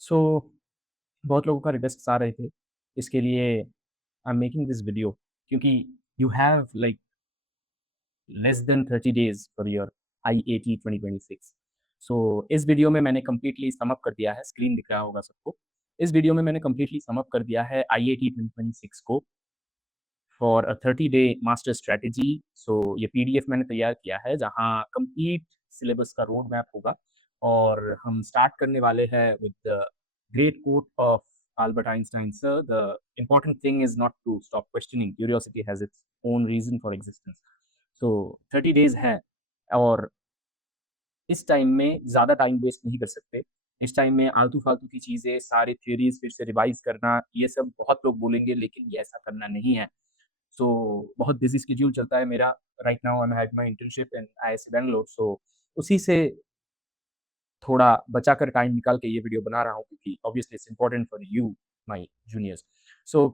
सो बहुत लोगों का रिक्वेस्ट आ रहे थे, इसके लिए I am making this video क्योंकि you have like less than 30 days for your IAT 2026। So इस वीडियो में मैंने कंप्लीटली सम अप कर दिया है, स्क्रीन दिख रहा होगा सबको। इस वीडियो में मैंने कंप्लीटली सम अप कर दिया है IAT 2026 को for a 30 day master strategy. So ये पीडीएफ मैंने तैयार किया है जहाँ कंप्लीट सिलेबस का रोड मैप होगा और हम स्टार्ट करने वाले हैं with the great quote of Albert Einstein, sir. The important thing is not to stop questioning. Curiosity has its own reason for existence. So 30 days है और इस टाइम में ज़्यादा टाइम वेस्ट नहीं कर सकते। इस टाइम में आलतू-फालतू की चीज़ें, सारे थ्योरीज़ फिर से रिवाइज़ करना, ये सब बहुत लोग बोलेंगे लेकिन ये ऐसा करना नहीं है। सो बहुत बिज़ी शेड्यूल चलता है मेरा। Right now I am having my internship in IISc Bangalore, so उसी से थोड़ा बचाकर टाइम निकाल के ये वीडियो बना रहा हूँ क्योंकि obviously it's important for you my juniors. So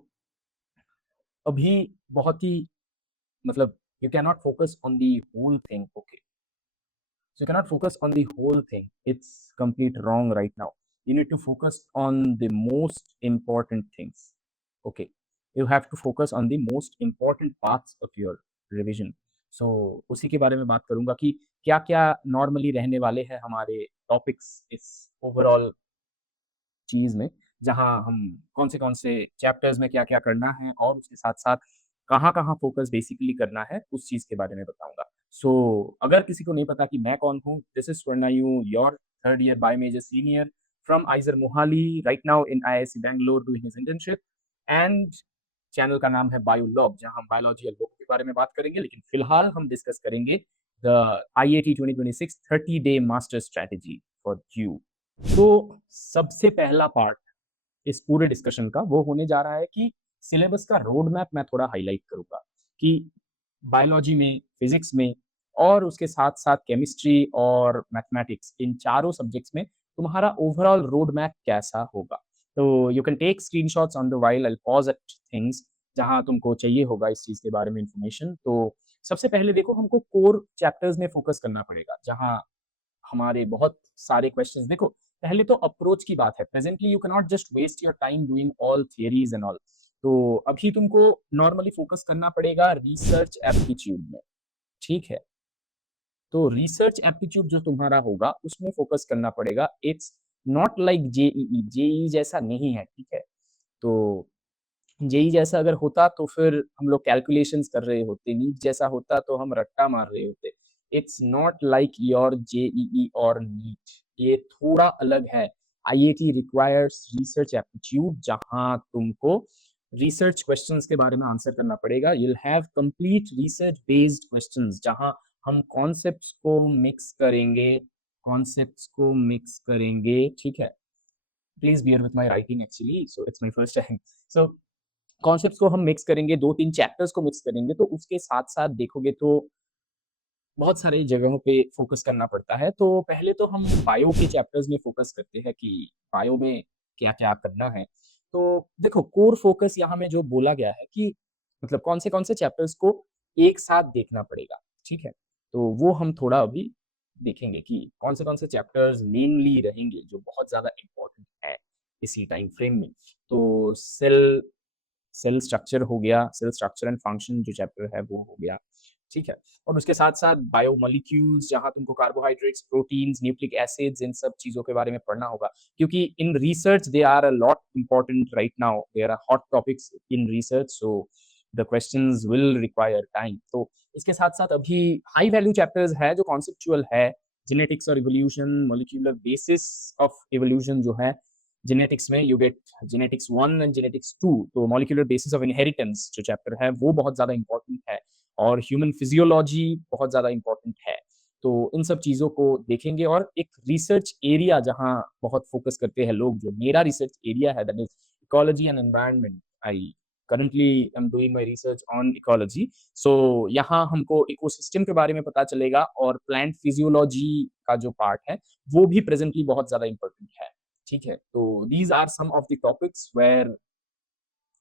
अभी बहुत ही मतलब you can not focus on the whole thing, okay? So you cannot focus on the whole thing. It's complete wrong right now. You need to focus on the most important things. Okay. You have to focus on the most important parts of your revision. So उसी के बारे में बात करूंगा कि क्या-क्या normally रहने वाले हैं हमारे टॉपिक्स इस ओवरऑल चीज़ में, जहाँ हम कौन से चैप्टर्स में क्या-क्या करना है और उसके साथ-साथ कहाँ-कहाँ फ़ोकस बेसिकली करना है, उस चीज़ के बारे में बताऊँगा। सो अगर किसी को नहीं पता कि मैं कौन हूँ, this is Swarnayu, your third year bio major senior from IISER Mohali, right now in IISc Bangalore doing his internship and channel का नाम है बायोलॉग, जहाँ हम बायोलॉजी और लोगों के बारे में बात करेंगे, लेकिन फिलहाल हम डिस्कस करेंगे the IAT 2026 30 day master strategy for you. तो सबसे पहला पार्ट इस पूरे डिस्कशन का वो होने जा रहा है कि सिलेबस का रोड मैप मैं थोड़ा हाईलाइट करूंगा कि बायोलॉजी में, फिजिक्स में और उसके साथ-साथ केमिस्ट्री और मैथमेटिक्स, इन चारों सब्जेक्ट्स में तुम्हारा ओवरऑल रोड मैप कैसा होगा। तो you can take screenshots on the while, I will pause at things जहाँ तुमको चाहिए होगा इस चीज़ के बारे में इन्फॉर्मेशन। तो सबसे पहले देखो हमको कोर चैप्टर्स में फोकस करना पड़ेगा, जहाँ हमारे बहुत सारे क्वेश्चंस देखो। पहले तो अप्रोच की बात है। Presently you can not just waste your time doing all theories and all. तो अभी तुमको नॉर्मली फोकस करना पड़ेगा रिसर्च एप्टीट्यूड में, ठीक है? तो रिसर्च एप्टीट्यूड जो तुम्हारा होगा उसमें फोकस करना पड़ेगा। It's not like JEE, JEE जैसा नहीं है, ठीक है? तो जेईई जैसा अगर होता तो फिर हम लोग कैलकुलेशंस कर रहे होते, नीट जैसा होता तो हम रट्टा मार रहे होते। It's not like your JEE और नीट, ये थोड़ा अलग है। आईआईटी रिक्वायर्स रिसर्च एप्टीट्यूड, जहां तुमको रिसर्च क्वेश्चंस के बारे में आंसर करना पड़ेगा। You will have complete research based questions जहां हम कॉन्सेप्ट्स को मिक्स करेंगे, ठीक है? Please bear with my writing, actually so it's my first time. So concepts को हम मिक्स करेंगे, 2-3 चैप्टर्स को मिक्स करेंगे, तो उसके साथ-साथ देखोगे तो बहुत सारी जगहों पे फ़ोकस करना पड़ता है। तो पहले तो हम बायो के चैप्टर्स में फ़ोकस करते हैं कि बायो में क्या-क्या करना है। तो देखो कोर फ़ोकस यहाँ में जो बोला गया है कि मतलब कौन से चैप्टर्स को एक साथ देखना पड़ेगा, ठीक है? तो वो हम थोड़ा अभी देखेंगे कि कौन से चैप्टर्स मेनली रहेंगे जो बहुत ज़्यादा इम्पोर्टेंट है इसी टाइम फ्रेम में। तो सेल स्ट्रक्चर हो गया, सेल स्ट्रक्चर एंड फंक्शन जो चैप्टर है वो हो गया, ठीक है? और उसके साथ-साथ बायोमोलेक्यूल्स, जहाँ तुमको कार्बोहाइड्रेट्स, प्रोटीन्स, न्यूक्लिक एसिड्स, इन सब चीज़ों के बारे में पढ़ना होगा क्योंकि in research they are a lot important right now, there are hot topics in research, so the questions will require time. तो इसके साथ-साथ अभी हाई वैल्यू चैप्टर्स है जो कॉन्सेप्चुअल है, जेनेटिक्स और evolution, molecular basis of evolution जो है, जेनेटिक्स में you get genetics 1 and genetics 2। तो मॉलिक्यूलर बेसिस ऑफ इनहेरिटेंस जो चैप्टर है वो बहुत ज़्यादा इम्पोर्टेंट है और ह्यूमन फिजियोलॉजी बहुत ज़्यादा इम्पोर्टेंट है। तो इन सब चीज़ों को देखेंगे और एक रिसर्च एरिया जहाँ बहुत फोकस करते हैं लोग, जो मेरा रिसर्च एरिया है, that is ecology and environment. I currently am doing my research on ecology. So यहाँ हमको इकोसिस्टम के बारे में पता चलेगा और प्लांट फिजियोलॉजी का जो पार्ट है, वो भी प्रेजेंटली बहुत ज़्यादा इम्पोर्टेंट है, ठीक है? तो these are some of the topics where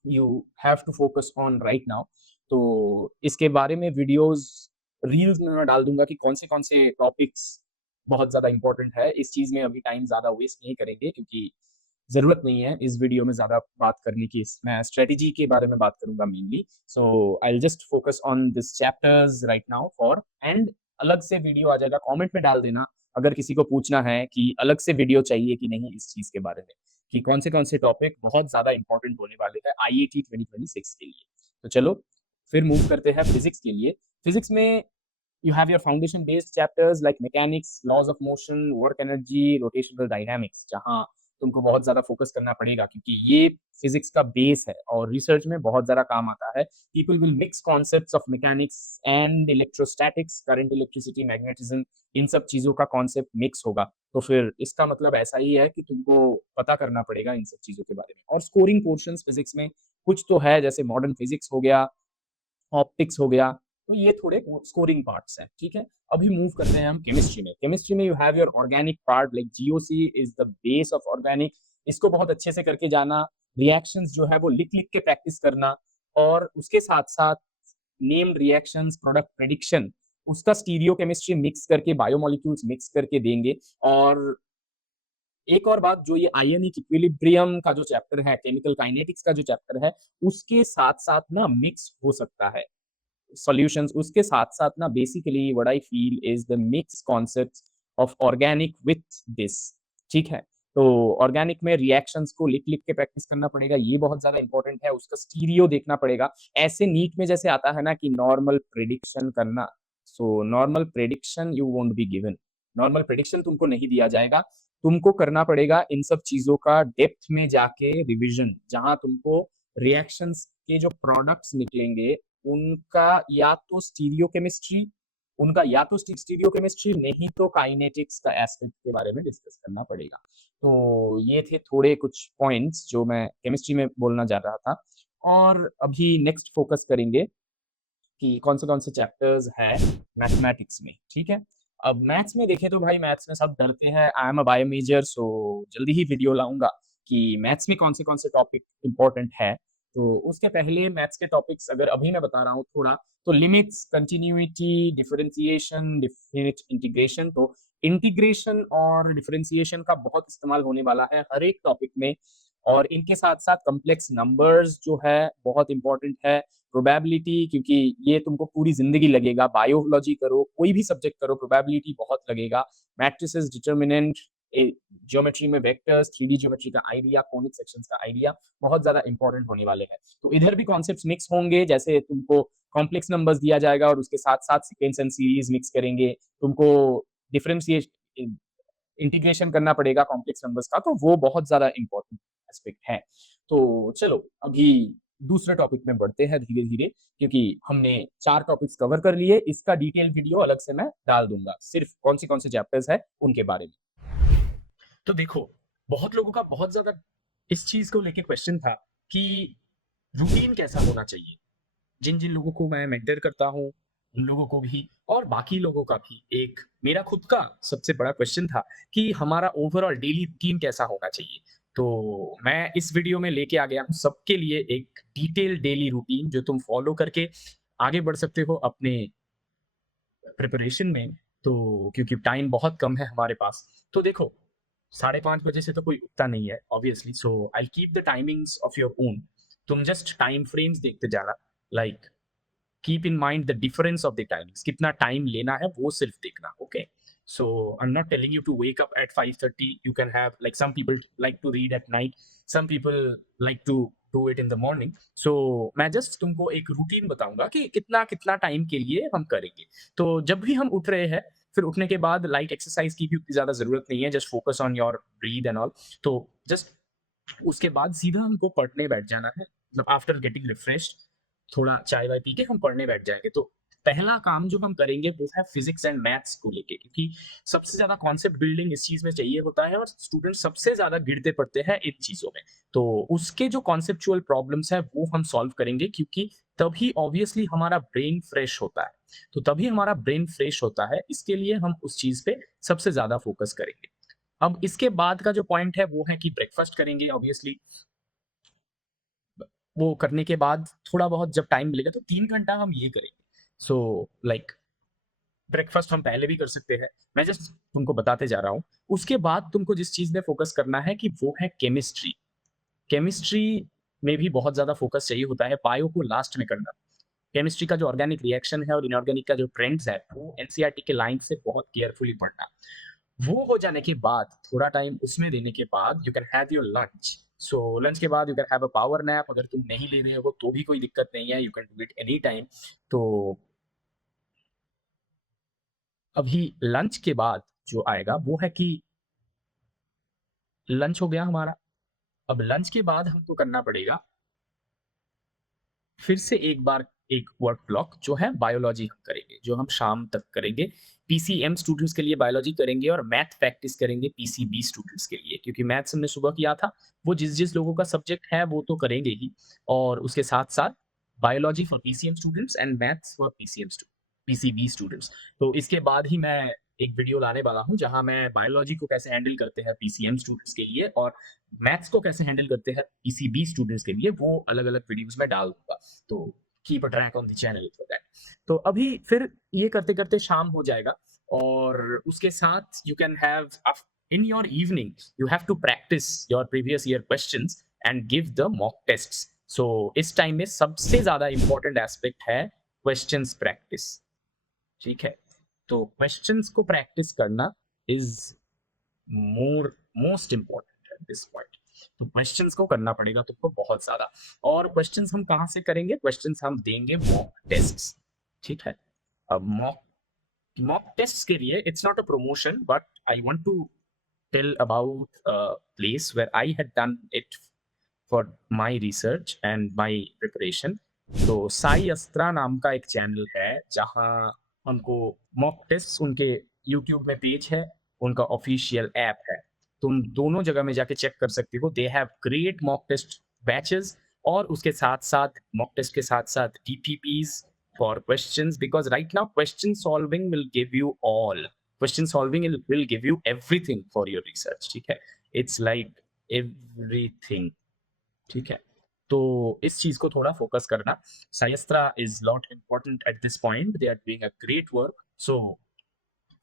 you have to focus on right now. तो इसके बारे में वीडियोस, रील्स में मैं डाल दूंगा कि कौन से टॉपिक्स बहुत ज़्यादा इंपॉर्टेंट है। इस चीज़ में अभी टाइम ज़्यादा वेस्ट नहीं करेंगे क्योंकि ज़रूरत नहीं है इस वीडियो में ज़्यादा बात करने की। मैं स्ट्रैटेजी के बारे में बात करूँगा mainly. So I will just focus on this chapters right now for and अलग से वीडियो आ जाएगा, कमेंट में डाल देना अगर किसी को पूछना है कि अलग से वीडियो चाहिए कि नहीं इस चीज़ के बारे में, कि कौन से टॉपिक बहुत ज़्यादा इंपॉर्टेंट होने वाले हैं आईआईटी 2026 के लिए। तो चलो फिर मूव करते हैं फिज़िक्स के लिए। फिज़िक्स में you have your foundation based chapters like mechanics, laws of motion, work energy, rotational dynamics, जहाँ तुमको बहुत ज़्यादा फोकस करना पड़ेगा क्योंकि ये फिजिक्स का बेस है और रिसर्च में बहुत ज़्यादा काम आता है। People will mix concepts of mechanics and electrostatics, current, electricity, magnetism, इन सब चीज़ों का कॉन्सेप्ट मिक्स होगा। तो फिर इसका मतलब ऐसा ही है कि तुमको पता करना पड़ेगा इन सब चीज़ों के बारे में। और स्कोरिंग पोर्शंस फिजिक्स में कुछ तो है, जैसे मॉडर्न फिजिक्स हो गया, ऑप्टिक्स हो गया, तो ये थोड़े स्कोरिंग पार्ट्स हैं, ठीक है। अभी मूव करते हैं हम केमिस्ट्री में। केमिस्ट्री में you have your organic part like GOC is the base of organic. इसको बहुत अच्छे से करके जाना, रिएक्शंस जो है वो लिख लिख के प्रैक्टिस करना, और उसके साथ साथ नेम्ड रिएक्शंस, प्रोडक्ट प्रेडिक्शन, उसका स्टीरियो केमिस्ट्री मिक्स करके, बायोमोलिक्यूल्स मिक्स करके देंगे। और एक और बात, जो ये आयनिक इक्विलिब्रियम का जो चैप्टर है, केमिकल काइनेटिक्स का जो चैप्टर है, उसके साथ साथ ना मिक्स हो सकता है सॉल्यूशंस। उसके साथ-साथ ना basically what I feel is the mix concepts of organic with this, ठीक है? तो ऑर्गेनिक में रिएक्शंस को लिख-लिख के प्रैक्टिस करना पड़ेगा, ये बहुत ज़्यादा इंपॉर्टेंट है, उसका स्टीरियो देखना पड़ेगा। ऐसे नीट में जैसे आता है ना कि नॉर्मल प्रेडिक्शन करना, so normal prediction you won't be given. Normal prediction तुमको नहीं दिया जाएगा, तुमको करना पड़ेगा इन सब चीज़ों का डेप्थ में जाके रिविज़न, जहाँ तुमको रिएक्शंस के जो प्रोडक्ट्स निकलेंगे उनका या तो स्टीरियोकेमिस्ट्री स्टीरियो केमिस्ट्री, नहीं तो काइनेटिक्स का एस्पेक्ट के बारे में डिस्कस करना पड़ेगा। तो ये थे थोड़े कुछ पॉइंट्स जो मैं केमिस्ट्री में बोलना चाह रहा था। और अभी नेक्स्ट फोकस करेंगे कि कौन से चैप्टर्स हैं मैथमेटिक्स में, ठीक है? अब मैथ्स में देखें तो भाई मैथ्स में सब डरते हैं, I am a bio major, so जल्दी ही वीडियो लाऊँगा कि मैथ्स में कौन से टॉपिक इम्पोर्टेंट है। तो उसके पहले मैथ्स के टॉपिक्स अगर अभी मैं बता रहा हूँ थोड़ा, तो limits, continuity, differentiation, definite integration. तो इंटीग्रेशन और डिफरेंशिएशन का बहुत इस्तेमाल होने वाला है हर एक टॉपिक में, और इनके साथ-साथ कॉम्प्लेक्स नंबर्स जो है बहुत इम्पोर्टेंट है। प्रोबेबिलिटी, क्योंकि ये तुमको पूरी ज़िंदगी लगेगा, बायोलॉजी करो, कोई भी सब्जेक्ट करो, प्रोबेबिलिटी बहुत लगेगा। मैट्रिसेस, डिटरमिनेंट, ज्योमेट्री में वेक्टर्स, 3D ज्योमेट्री का आइडिया, कोनिक सेक्शंस का आइडिया बहुत ज़्यादा इंपॉर्टेंट होने वाले हैं। तो इधर भी कॉन्सेप्ट्स मिक्स होंगे, जैसे तुमको कॉम्प्लेक्स नंबर्स दिया जाएगा और उसके साथ-साथ सीक्वेंस एंड सीरीज़ मिक्स करेंगे। तुमको डिफरेंशिएट इंटीग्रेशन करना पड़ेगा कॉम्प्लेक्स नंबर्स का, तो वो बहुत ज़्यादा इंपॉर्टेंट एस्पेक्ट है। तो चलो अभी दूसरे टॉपिक में बढ़ते हैं धीरे-धीरे, क्योंकि हमने 4 टॉपिक्स कवर कर लिए। इसका डिटेल वीडियो अलग से मैं डाल दूँगा, सिर्फ कौन से चैप्टर्स हैं उनके बारे में। तो देखो, बहुत लोगों का बहुत ज़्यादा इस चीज़ को लेके क्वेश्चन था कि रूटीन कैसा होना चाहिए? जिन-जिन लोगों को मैं मेंटर करता हूँ, उन लोगों को भी और बाकी लोगों का भी एक मेरा खुद का सबसे बड़ा क्वेश्चन था कि हमारा ओवरऑल डेली रूटीन कैसा होना चाहिए। तो मैं इस वीडियो में लेके आ गया हूँ सबके लिए एक डिटेल्ड डेली रूटीन, जो तुम फॉलो करके आगे बढ़ सकते हो अपने प्रिपरेशन में। तो क्योंकि टाइम बहुत कम है हमारे पास। तो देखो, 5:30 बजे से तो कोई उठता नहीं है obviously, so I will keep the timings of your own. तुम जस्ट टाइम फ्रेम्स देखते जाना, like keep in mind the difference of the timings, कितना टाइम लेना है वो सिर्फ देखना, okay? So I'm not telling you to wake up at 5:30. You can have, like, some people like to read at night, some people like to do it in the morning. So मैं just तुमको एक routine बताऊंगा कि कितना कितना time के लिए हम करेंगे। तो जब भी हम उठ रहे हैं, फिर उठने के बाद लाइट एक्सरसाइज की भी उतनी ज्यादा जरूरत नहीं है, just focus on your breathe and all. तो जस्ट उसके बाद सीधा हमको पढ़ने बैठ जाना है, मतलब आफ्टर गेटिंग रिफ्रेश्ड, थोड़ा चाय-वाय पी के हम पढ़ने बैठ जाएँगे। तो पहला काम जो हम करेंगे वो है फिज़िक्स एंड मैथ्स को लेके, क्योंकि सबसे ज़्यादा कॉन्सेप्ट बिल्डिंग इस चीज़ में चाहिए होता है और स्टूडेंट सबसे ज़्यादा गिरते पड़ते हैं इन चीज़ों में। तो उसके जो कॉन्सेप्चुअल प्रॉब्लम्स हैं वो हम सॉल्व करेंगे, क्योंकि तभी ऑब्वियसली हमारा ब्रेन फ्रेश होता है। तो तभी हमारा ब्रेन फ्रेश होता है, इसके लिए हम उस चीज़ पे सबसे ज़्यादा फोकस करेंगे। अब इसके बाद का जो पॉइंट है वो है कि ब्रेकफ़ास्ट करेंगे ऑब्वियसली। वो करने के बाद थोड़ा बहुत जब टाइम मिलेगा तो 3 घंटा हम ये करेंगे। सो लाइक ब्रेकफास्ट हम पहले भी कर सकते हैं, मैं जस्ट तुमको बताते जा रहा हूँ। उसके बाद तुमको जिस चीज़ में फ़ोकस करना है कि वो है केमिस्ट्री। केमिस्ट्री में भी बहुत ज़्यादा फ़ोकस चाहिए होता है, बायो को लास्ट में करना। केमिस्ट्री का जो ऑर्गेनिक रिएक्शन है और इनऑर्गेनिक का जो ट्रेंड्स है, वो एनसीईआरटी के लाइन से बहुत केयरफुली पढ़ना। वो हो जाने के बाद, थोड़ा टाइम उसमें देने के बाद, you can have your lunch. So lunch के बाद you can have a power nap. अगर तुम नहीं ले रहे हो तो भी कोई दिक्कत नहीं है, you can do it any time. तो अभी लंच के बाद जो आएगा वो है कि लंच हो गया हमारा। अब लंच के बाद हमको करना पड़ेगा फिर से एक बार एक वर्क ब्लॉक जो है बायोलॉजी हम करेंगे, जो हम शाम तक करेंगे। पीसीएम स्टूडेंट्स के लिए बायोलॉजी करेंगे और मैथ प्रैक्टिस करेंगे पीसीबी स्टूडेंट्स के लिए, क्योंकि मैथ्स हमने सुबह किया था। वो जिस लोगों का सब्जेक्ट है वो तो करेंगे ही, और उसके साथ-साथ biology for PCM students and maths for PCB students. तो इसके बाद ही मैं एक वीडियो लाने वाला हूँ जहाँ मैं बायोलॉजी को कैसे हैंडल करते हैं पीसीएम स्टूडेंट्स के लिए और मैथ्स को कैसे हैंडल करते हैं पीसीबी स्टूडेंट्स के लिए, वो अलग-अलग वीडियोज़ में डाल दूँगा। तो keep a track on the channel for that. तो अभी फिर ये करते-करते शाम हो जाएगा, और उसके साथ you can have in your evening you have to practice your previous year questions and give the mock tests. So इस टाइम में सबसे ज़्यादा इम्पोर्टेंट एस्पेक्ट है क्वेश्चंस प्रैक्टिस। ठीक है? तो क्वेश्चंस को प्रैक्टिस करना is most important at this point. तो क्वेश्चंस को करना पड़ेगा तुमको बहुत ज़्यादा। और क्वेश्चंस हम कहाँ से करेंगे? क्वेश्चंस हम देंगे मॉक टेस्ट्स। ठीक है? अब मॉक टेस्ट्स के लिए it's not a promotion, but I want to tell about a place where I had done it for my research and my preparation. तो साई अस्त्रा नाम का एक चैनल है जहाँ हमको मॉक टेस्ट, उनके यूट्यूब में पेज है, उनका ऑफिशियल ऐप है। तुम दोनों जगह में जाके चेक कर सकते हो। They have great mock test batches, और उसके साथ-साथ मॉक टेस्ट के साथ-साथ TPPs for questions, because right now question solving will give you all. Question solving will give you everything for your research. ठीक है? It's like everything. ठीक है? तो इस चीज़ को थोड़ा फ़ोकस करना। SciAstra is not important at this point, they are doing a great work. So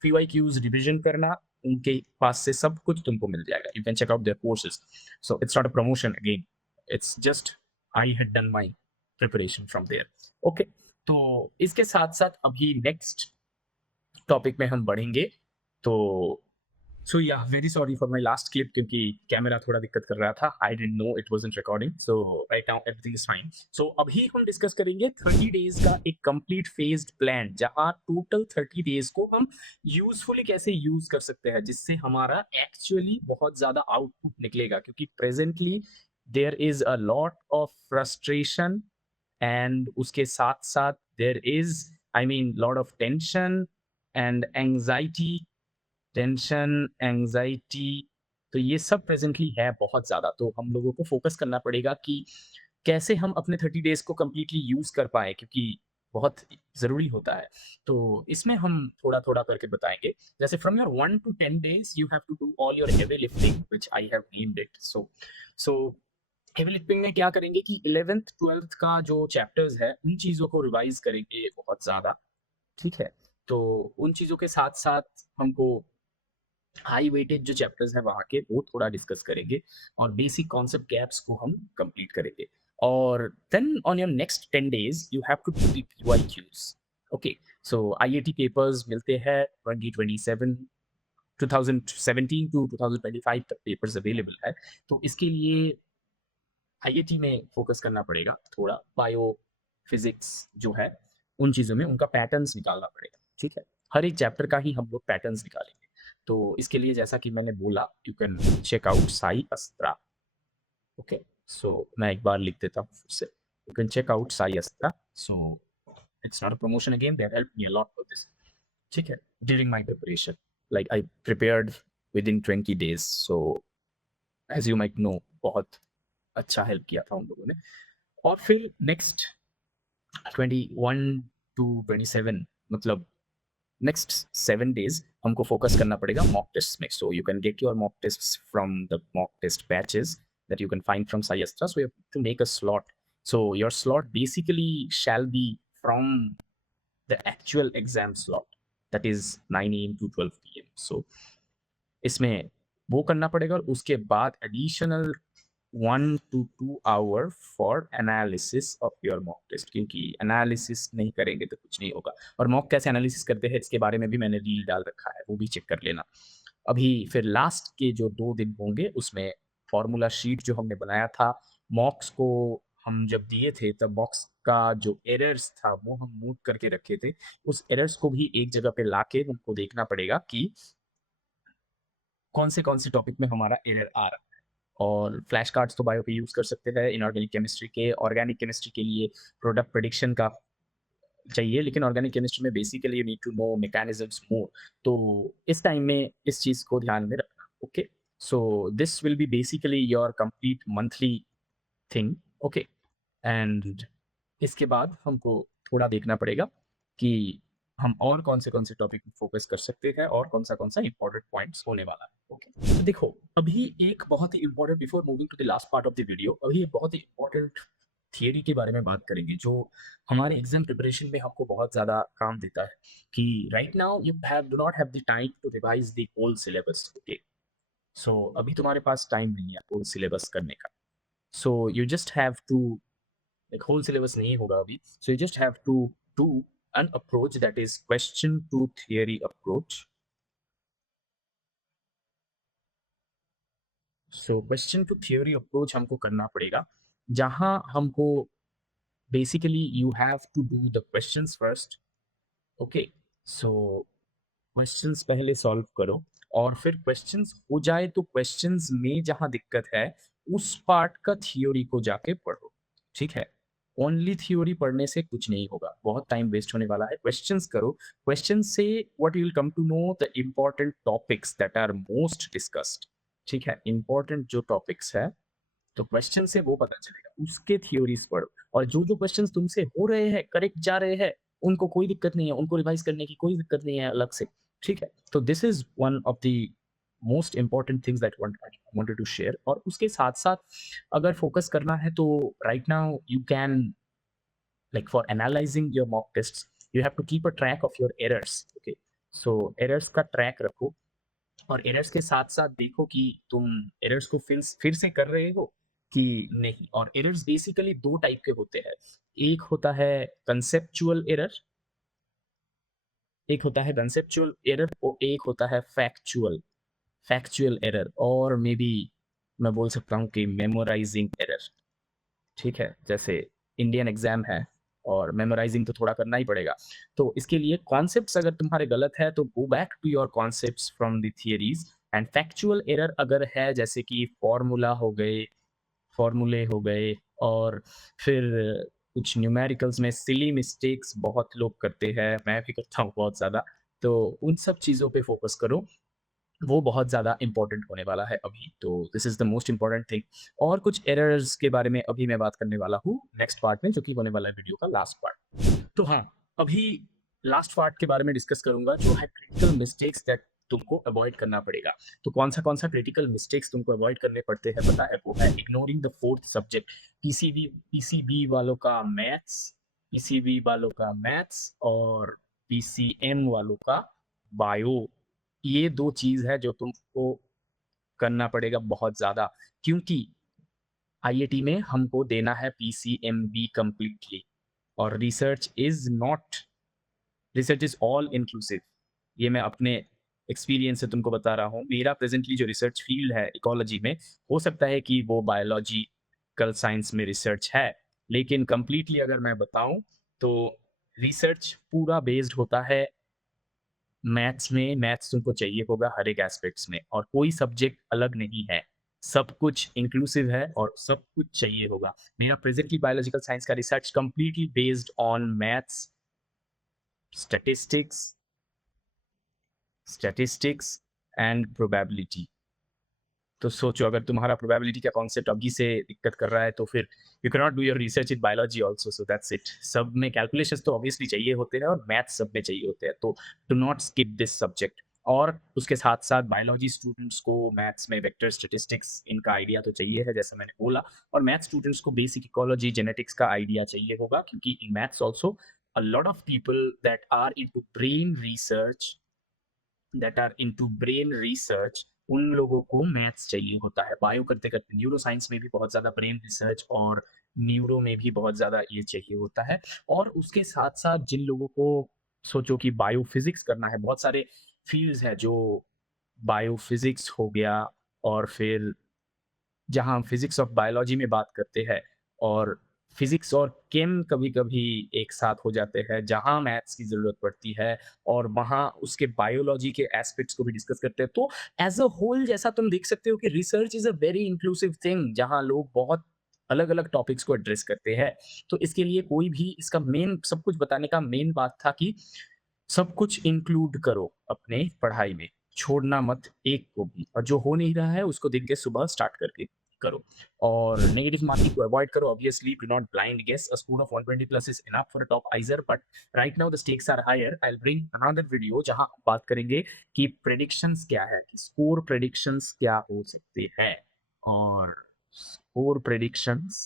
PYQs revision करना, उनके पास से सब कुछ तुमको मिल जाएगा। You can check out their courses. So it's not a promotion again, it's just I had done my preparation from there. Okay, तो इसके साथ-साथ अभी नेक्स्ट टॉपिक में हम बढ़ेंगे। तो सो या very sorry for my last clip, क्योंकि कैमरा थोड़ा दिक्कत कर रहा था। I didn't know it wasn't recording. So right now everything is fine. So अभी हम डिस्कस करेंगे 30 डेज़ का एक कंप्लीट फेज्ड प्लान, जहाँ टोटल 30 डेज़ को हम यूज़फुली कैसे यूज़ कर सकते हैं, जिससे हमारा एक्चुअली बहुत ज़्यादा आउटपुट निकलेगा। क्योंकि presently there is a lot of frustration, and उसके साथ-साथ there is, I mean, lot of tension and anxiety. Tension, anxiety, तो ये सब प्रेज़ेंटली है बहुत ज़्यादा। तो हम लोगों को फ़ोकस करना पड़ेगा कि कैसे हम अपने 30 डेज़ को कंप्लीटली यूज़ कर पाएँ, क्योंकि बहुत ज़रूरी होता है। तो इसमें हम थोड़ा-थोड़ा करके बताएँगे। जैसे from your 1 to 10 days you have to do all your heavy lifting which I have named it. So heavy lifting में क्या करेंगे कि 11th 12th का जो चैप्टर्स है, उन चीज़ों को रिवाइज़ करेंगे बहुत ज़्यादा। ठीक है? तो उन चीज़ों के साथ-साथ हमको हाई वेटेज जो चैप्टर्स हैं वहाँ के, वो थोड़ा डिस्कस करेंगे, और बेसिक कॉन्सेप्ट गैप्स को हम कंप्लीट करेंगे। और then on your next 10 days you have to do the PYQs. Okay, so IIT papers मिलते हैं 2027, 2017 टू 2025 तक पेपर्स अवेलेबल है। तो इसके लिए आईआईटी में फ़ोकस करना पड़ेगा थोड़ा। बायो, फिज़िक्स जो है, उन चीज़ों में उनका पैटर्न्स निकालना पड़ेगा, ठीक है? हर एक चैप्टर का ही हम लोग पैटर्न्स निकालेंगे। तो इसके लिए जैसा कि मैंने बोला, you can check out SciAstra. Okay, so मैं एक बार लिख देता हूँ फिर से। You can check out SciAstra. So it's not a promotion again, they have helped me a lot for this. ठीक है? During my preparation, like I prepared within 20 days. So as you might know, बहुत अच्छा help किया था उन लोगों ने। और फिर नेक्स्ट 21 टू 27, मतलब नेक्स्ट 7 डेज हमको फोकस करना पड़ेगा मॉक टेस्ट में। So you can get your mock test from the mock test batches that you can find from Sayastra. So you have to make a slot. So your slot basically shall be from the actual exam slot. That is 9 AM to 12 PM। So इसमें वो करना पड़ेगा और उसके बाद additional 1 to 2 hour for analysis of your mock test, क्योंकि analysis नहीं करेंगे तो कुछ नहीं होगा। और मॉक कैसे एनालिसिस करते हैं इसके बारे में भी मैंने रील डाल रखा है, वो भी चेक कर लेना। अभी फिर लास्ट के जो 2 दिन होंगे उसमें फॉर्मूला शीट जो हमने बनाया था, मॉक्स को हम जब दिए थे तब मॉक्स का जो एरर्स था वो हम नोट करके रखे थे। उस एरर्स को भी एक जगह पे लाके हमको देखना पड़ेगा कि कौन से टॉपिक में हमारा एरर आ रहा है। और फ्लैश कार्ड्स तो बायो पे यूज़ कर सकते हैं इनऑर्गेनिक केमिस्ट्री के। ऑर्गेनिक केमिस्ट्री के लिए प्रोडक्ट प्रेडिक्शन का चाहिए, लेकिन ऑर्गेनिक केमिस्ट्री में basically you need to know mechanisms more. तो इस टाइम में इस चीज़ को ध्यान में रखना। Okay, so this will be basically your complete monthly thing. Okay, and इसके बाद हमको थोड़ा देखना पड़ेगा कि हम और कौन से टॉपिक पे फोकस कर सकते हैं और कौन सा इंपॉर्टेंट पॉइंट्स होने वाला है। ओके, तो देखो अभी एक बहुत ही important, before moving to the last part of the video, अभी एक बहुत ही इंपॉर्टेंट थियरी के बारे में बात करेंगे जो हमारे एग्जाम प्रिपरेशन में हमको बहुत ज़्यादा काम देता है। कि right now you have do not have the time to revise the whole syllabus. Okay, so अभी तुम्हारे पास टाइम नहीं है होल सिलेबस करने का। So you just have to, like whole syllabus नहीं होगा अभी, so you just have to do an approach that is question to theory approach. So question to theory approach हमको करना पड़ेगा, जहां हमको basically you have to do the questions first. Okay, so questions पहले solve करो और फिर questions हो जाए तो क्वेश्चंस में जहां दिक्कत है उस पार्ट का थ्योरी को जाके पढ़ो। ठीक है, ओनली थ्योरी पढ़ने से कुछ नहीं होगा, बहुत टाइम वेस्ट होने वाला है। क्वेश्चंस करो, क्वेश्चन से what you will come to know the important topics that are most discussed. ठीक है, इंपॉर्टेंट जो टॉपिक्स है तो क्वेश्चन से वो पता चलेगा, उसके थ्योरीज पढ़ो। और जो क्वेश्चन तुमसे हो रहे हैं, करेक्ट जा रहे हैं, उनको कोई दिक्कत नहीं है, उनको रिवाइज करने की कोई दिक्कत नहीं है अलग से। ठीक है, तो this is one of the most important things that wanted to share. और उसके साथ साथ अगर फोकस करना है तो right now you can, like for analyzing your mock tests, you have to keep a track of your errors. Okay, so errors का track रखो और एरर्स के साथ साथ देखो कि तुम एरर्स को फिर से कर रहे हो कि नहीं। और एरर्स बेसिकली दो टाइप के होते हैं, एक होता है कंसेप्चुअल एरर, एक होता है कंसेप्चुअल एरर और एक होता है फैक्चुअल एरर, और मे बी मैं बोल सकता हूँ कि मेमोराइजिंग एरर। ठीक है, जैसे इंडियन एग्जाम है और मेमोराइजिंग तो थोड़ा करना ही पड़ेगा, तो इसके लिए कॉन्सेप्ट्स अगर तुम्हारे गलत है तो go back to your concepts from the theories. And factual error अगर है जैसे कि फॉर्मूले हो गए और फिर कुछ न्यूमेरिकल्स में सिली मिस्टेक्स बहुत लोग करते हैं, मैं भी करता हूँ बहुत ज़्यादा, तो उन सब चीज़ों पे फोकस करो, वो बहुत ज़्यादा इंपॉर्टेंट होने वाला है अभी। तो this is the most important thing. और कुछ एरर्स के बारे में अभी मैं बात करने वाला हूँ नेक्स्ट पार्ट में, जो कि होने वाला है वीडियो का लास्ट पार्ट। तो हाँ, अभी लास्ट पार्ट के बारे में डिस्कस करूंगा जो है क्रिटिकल मिस्टेक्स दैट तुमको अवॉइड करना पड़ेगा। तो कौन सा क्रिटिकल मिस्टेक्स तुमको अवॉइड करने पड़ते हैं पता है, वो है ignoring the fourth subject. PCB वालों का मैथ्स, पीसीबी वालों का मैथ्स और पीसीएम वालों का बायो। ये दो चीज है जो तुमको करना पड़ेगा बहुत ज्यादा, क्योंकि आईआईटी में हमको देना है पीसीएमबी कंप्लीटली। और रिसर्च इज ऑल इंक्लूसिव। ये मैं अपने एक्सपीरियंस से तुमको बता रहा हूँ। मेरा प्रेजेंटली जो रिसर्च फील्ड है इकोलॉजी में, हो सकता है कि वो बायोलॉजिकल साइंस में रिसर्च है, लेकिन कंप्लीटली अगर मैं बताऊं तो रिसर्च पूरा बेस्ड होता है मैथ्स में। मैथ्स तुमको चाहिए होगा हर एक एस्पेक्ट्स में, और कोई सब्जेक्ट अलग नहीं है, सब कुछ इंक्लूसिव है और सब कुछ चाहिए होगा। मेरा प्रेजेंटली बायोलॉजिकल साइंस का research completely based on maths, statistics statistics and probability. तो सोचो अगर तुम्हारा प्रोबेबिलिटी का कॉन्सेप्ट अभी से दिक्कत कर रहा है तो फिर you can not do your research in biology also. So that's it. सब में कैलकुलेशंस तो ऑब्वियसली चाहिए होते हैं और मैथ्स सब में चाहिए होते हैं, तो do not skip this subject. और उसके साथ साथ बायोलॉजी स्टूडेंट्स को मैथ्स में वेक्टर स्टैटिस्टिक्स इनका आइडिया तो चाहिए है जैसा मैंने बोला, और मैथ्स स्टूडेंट्स को बेसिक इकोलॉजी जेनेटिक्स का आइडिया चाहिए होगा, क्योंकि in maths also a lot of people that are into brain research, उन लोगों को मैथ्स चाहिए होता है। बायो करते-करते न्यूरो साइंस में भी बहुत ज़्यादा ब्रेन रिसर्च और न्यूरो में भी बहुत ज़्यादा ये चाहिए होता है। और उसके साथ-साथ जिन लोगों को सोचो कि बायोफिज़िक्स करना है, बहुत सारे फ़ील्ड्स हैं जो बायोफिज़िक्स हो गया और फिर जहाँ हम फिज़िक्स ऑफ बायोलॉजी में बात करते हैं और फिज़िक्स और केम कभी-कभी एक साथ हो जाते हैं, जहाँ मैथ्स की ज़रूरत पड़ती है और वहाँ उसके बायोलॉजी के एस्पेक्ट्स को भी डिस्कस करते हैं। तो एज़ अ होल जैसा तुम देख सकते हो कि research is a very inclusive thing जहाँ लोग बहुत अलग-अलग टॉपिक्स को एड्रेस करते हैं। तो इसके लिए कोई भी इसका मेन सब कुछ बताने का मेन बात था कि सब कुछ इंक्लूड करो अपने पढ़ाई में, छोड़ना मत एक को भी और जो हो नहीं रहा है उसको दिन के सुबह स्टार्ट करके करो और नेगेटिव मार्किंग को अवॉइड करो। Obviously do not blind guess, a score of 120 plus is enough for a top IISER, but right now the stakes are higher. I will bring another video जहां हम बात करेंगे कि प्रेडिक्शंस क्या है, कि स्कोर प्रेडिक्शंस क्या हो सकते हैं और स्कोर प्रेडिक्शंस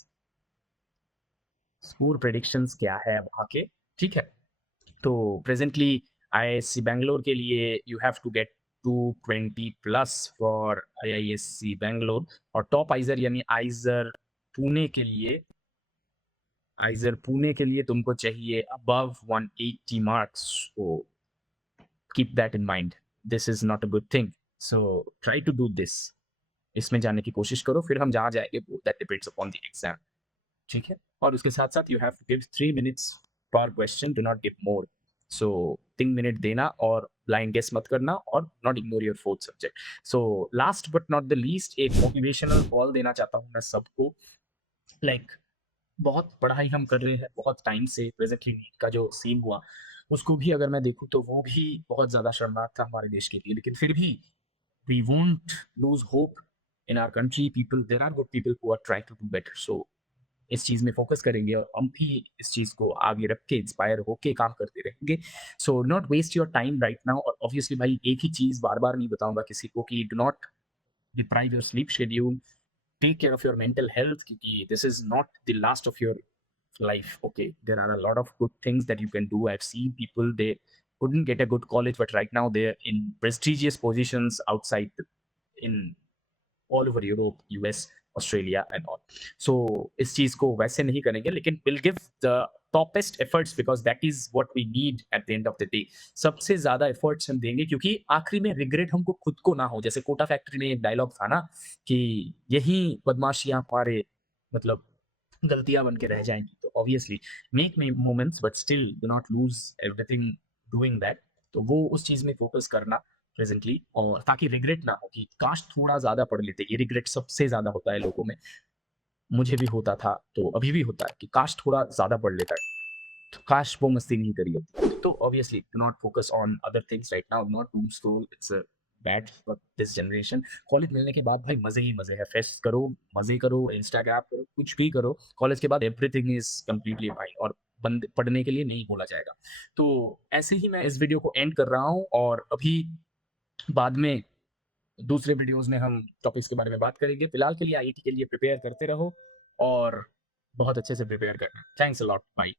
स्कोर प्रेडिक्शंस क्या है वहां के। ठीक है, तो प्रेजेंटली आईआईएससी बैंगलोर के लिए you have to get 220 plus for IISc Bangalore और टॉप आइजर यानी पुणे के लिए आइजर पुणे के लिए तुमको चाहिए above 180 marks. So keep that in mind, this is not a good thing, so try to do this. इसमें जाने की कोशिश करो, फिर हम जहाँ जाएंगे वो that depends upon the exam. ठीक है, और उसके साथ साथ you have to give 3 minutes पर question, do not give more. So 3 minute देना और ब्लाइंड गेस मत करना और not ignore your fourth subject. So last but not the least एक मोटिवेशनल कॉल देना चाहता हूँ मैं सबको। लाइक बहुत पढ़ाई हम कर रहे हैं बहुत टाइम से, प्रेजेंटली नीट का जो सीन हुआ उसको भी अगर मैं देखूँ तो वो भी बहुत ज़्यादा शर्मनाक था हमारे देश के लिए, लेकिन फिर भी we won't lose hope in our country. People, there are good people who are trying to do better. So इस चीज़ में फ़ोकस करेंगे और हम भी इस चीज़ को आगे रख के इंस्पायर होके काम करते रहेंगे। So not waste your time right now. और ऑब्वियसली भाई एक ही चीज़ बार-बार नहीं बताऊँगा किसी को कि do not deprive your sleep schedule, take care of your mental health, क्योंकि this is not the last of your life. Okay, there are a lot of good things that you can do. I've seen people, they couldn't get a good college, but right now they're in prestigious positions outside in all over Europe, US, Australia and all. So इस चीज को वैसे नहीं करेंगे, लेकिन we'll give the toppest efforts because that is what we need at the end of the day. सबसे ज्यादा efforts हम देंगे क्योंकि आखिरी में रिग्रेट हमको खुद को ना हो। जैसे कोटा फैक्ट्री में एक डायलॉग था ना कि यही बदमाशियां हमारे मतलब गलतियां बन के रह जाएंगी। तो obviously make moments but still do not lose everything doing that. तो वो उस चीज में फोकस करना प्रेजेंटली, और ताकि रिग्रेट ना हो कि काश थोड़ा ज्यादा पढ़ लेते। ये रिग्रेट सबसे ज्यादा होता है लोगों में, मुझे भी होता था तो अभी भी होता है कि काश थोड़ा ज्यादा पढ़ लेता है, तो काश वो मस्ती नहीं करी होती। तो obviously do not focus on other things right now, not Doom scroll, it's bad for this generation. College मिलने के बाद भाई मजे ही मजे है, फेस्ट करो, मजे करो, इंस्टाग्राम करो, कुछ भी करो। कॉलेज के बाद एवरीथिंग इज कंप्लीटली फाइन और बंद पढ़ने के लिए नहीं बोला जाएगा। तो ऐसे ही मैं इस वीडियो को एंड कर रहा हूँ और अभी बाद में दूसरे वीडियोस में हम टॉपिक्स के बारे में बात करेंगे। फिलहाल के लिए आईआईटी के लिए प्रिपेयर करते रहो और बहुत अच्छे से प्रिपेयर करना। Thanks a lot, bye.